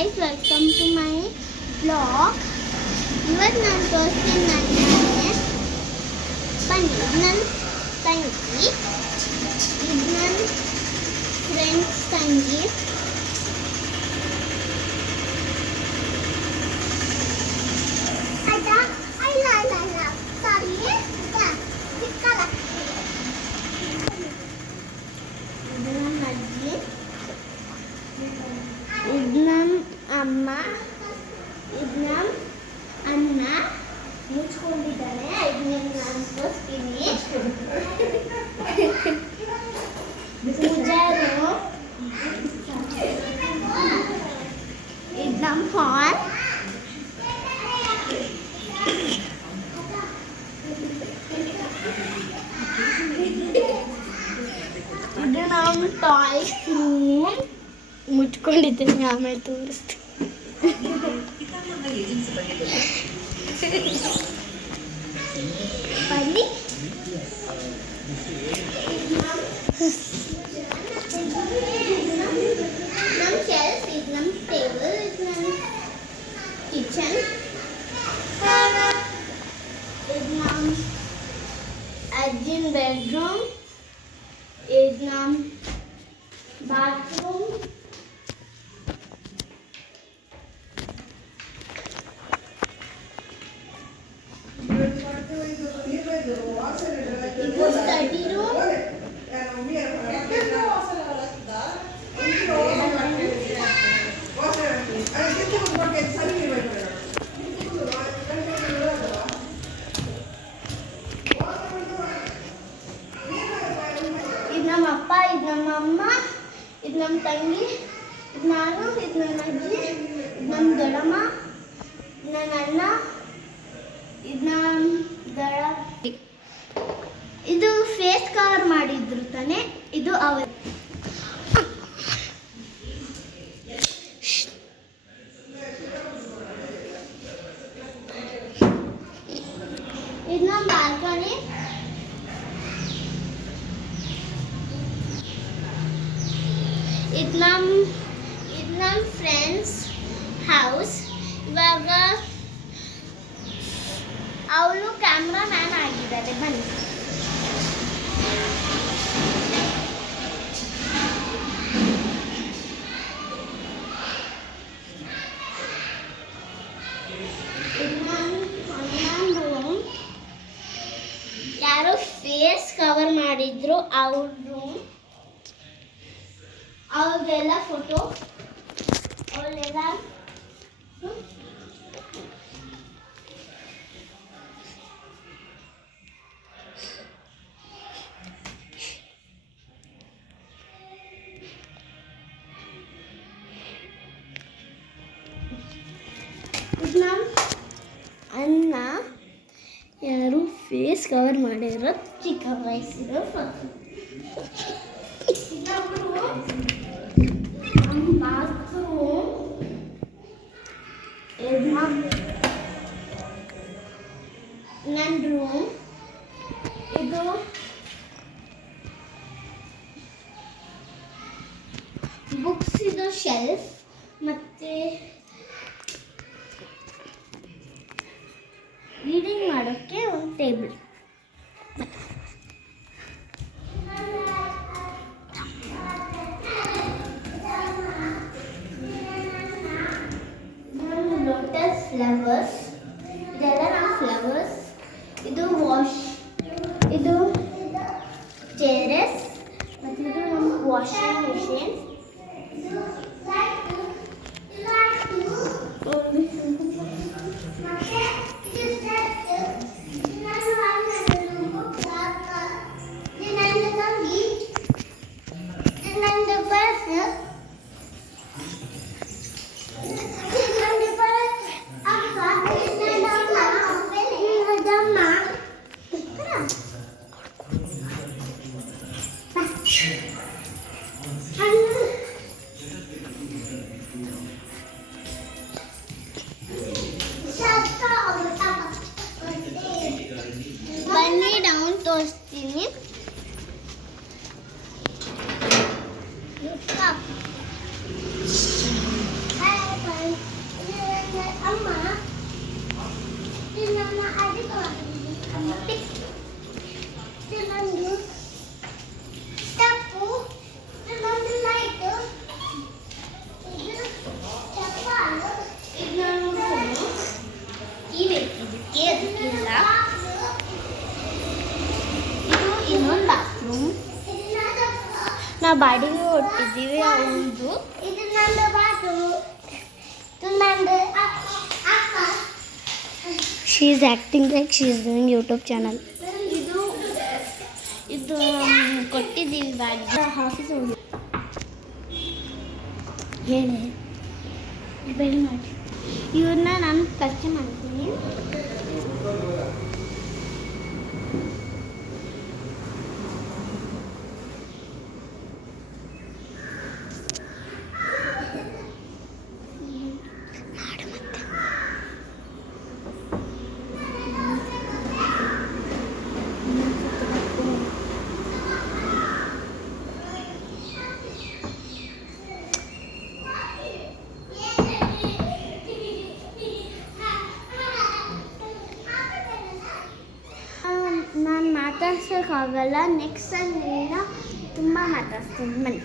guys, welcome to my vlog. ಇವತ್ತು ನಾನು ತೋರಿಸ್ತೀನಿ ನನ್ನ ಮನೆ. ಬನ್ನಿ, ಇದು ನನ್ನ ತಂಗಿ, ಇದು ನನ್ನ ಫ್ರೆಂಡ್ಸ್ ತಂಗಿ. ಇದು ನಮ್ಮ ಅಮ್ಮ, ಇದು ನಮ್ಮ ಅಣ್ಣ ಮುಚ್ಕೊಂಡಿದ್ದಾನೆ. ಇದನ್ನ ನಾನು ತೋರಿಸ್ತೀನಿ. ಪೂಜಾರು, ಇದು ನಮ್ಮ ಹಾಲ್, ಇದು ನಮ್ಮ ಟಾಯ್ಸ್ ರೂಮ್. ಮುಚ್ಕೊಂಡಿದ್ದೀನಿ, ಆಮೇಲೆ ತೋರಿಸ್ತೀನಿ. ಬನ್ನಿ, ನಮ್ಮ ಶೆಲ್ಫ್, ಇದು ನಮ್ಮ ಟೇಬಲ್, ಇದು ನಮ್ಮ ಕಿಚನ್, ಇದು ನಮ್ಮ ಅಜ್ಜಿನ ಬೆಡ್ರೂಮ್, ಇದು ನಮ್ಮ ಬಾತ್ರೂಮ್, ಇದು ಸ್ಟಡಿ ರೂಮ್, ಇದು ನಮ್ಮ ಅಪ್ಪ, ಇದು ನಮ್ಮ ಅಮ್ಮ, ಇದು ನಮ್ಮ ತಂಗಿ, ಇದು ನಾನು, ಇದು ನನ್ನ ಅಜ್ಜಿ, ಇದು ನಮ್ಮ ದೊಡ್ಡಮ್ಮ, ನನ್ನ ಅಣ್ಣ, ಇದು ನಮ್ಮ ಇದು ಫೇಸ್ ಕವರ್ ಮಾಡಿದ್ರು ತಾನೆ, ಇದು ಅವರು. ಇದು ನಮ್ಮ ಬಾಲ್ಕನಿ, ಇದು ನಮ್ಮ ಫ್ರೆಂಡ್ಸ್ ಹೌಸ್. ಇವಾಗ ಅವಳು ಕ್ಯಾಮ್ರಾ ಮ್ಯಾನ್ ಆಗಿದ್ದಾರೆ. ಬನ್ನಿ, ಯಾರೋ ಫೇಸ್ ಕವರ್ ಮಾಡಿದ್ರು ಅವ್ರ ರೂಮ್. ಅವ್ರದೆಲ್ಲ ಫೋಟೋ, ಅವಳೆಲ್ಲ ಇದು ನಮ್ಮ ಅಣ್ಣ, ಯಾರು ಫೇಸ್ ಕವರ್ ಮಾಡಿರೋ ಚಿಕ್ಕ ವಯಸ್ಸಿರೋ ಫೋಟೋ. ನಮ್ಮ ಬಾತ್ರೂಮ್, ಇದು ನನ್ನ ರೂಮ್, ಇದು ಬುಕ್ಸ್, ಇದು ಶೆಲ್ಫ್, ಮತ್ತೆ ರೀಡಿಂಗ್ ಮಾಡೋಕ್ಕೆ ಒಂದು ಟೇಬಲ್. ಲೋಟಸ್ ಫ್ಲವರ್ಸ್, ಇದೆಲ್ಲ ನಮ್ಮ ಫ್ಲವರ್ಸ್. ಇದು ವಾಶ್, ಇದು ಟೆರೆಸ್, ಮತ್ತು ಇದು ನಮ್ಮ ವಾಷಿಂಗ್ ಮಿಷಿನ್. ನಾವು ಬಾಡಿಗೆ ಹೊಟ್ಟಿದ್ದೀವಿ ಅವಳದು. ಇದು ನಂದು ಬಾತು, ಇದು ನಂದು ಅಕ್ಕ. She is acting like she is doing YouTube channel. ಇದು ಕೊಟ್ಟಿದ್ದೀವಿ ಬಾಡಿಗೆ. ಆಫೀಸ್ ಹೋಗಿ ಹೇಳಿ ಬೆಲ್ ಮಾಡಿ. ಇವ್ರನ್ನ ನಾನು ಪರಿಚಯ ಮಾಡ್ತೀನಿ. ನಾನು ಮಾತಾಡ್ಸೋಕ್ಕಾಗಲ್ಲ. ನೆಕ್ಸ್ಟ್ ಟೈಮ್ ತುಂಬ ಮಾತಾಡ್ತೀನಿ ಬನ್ನಿ.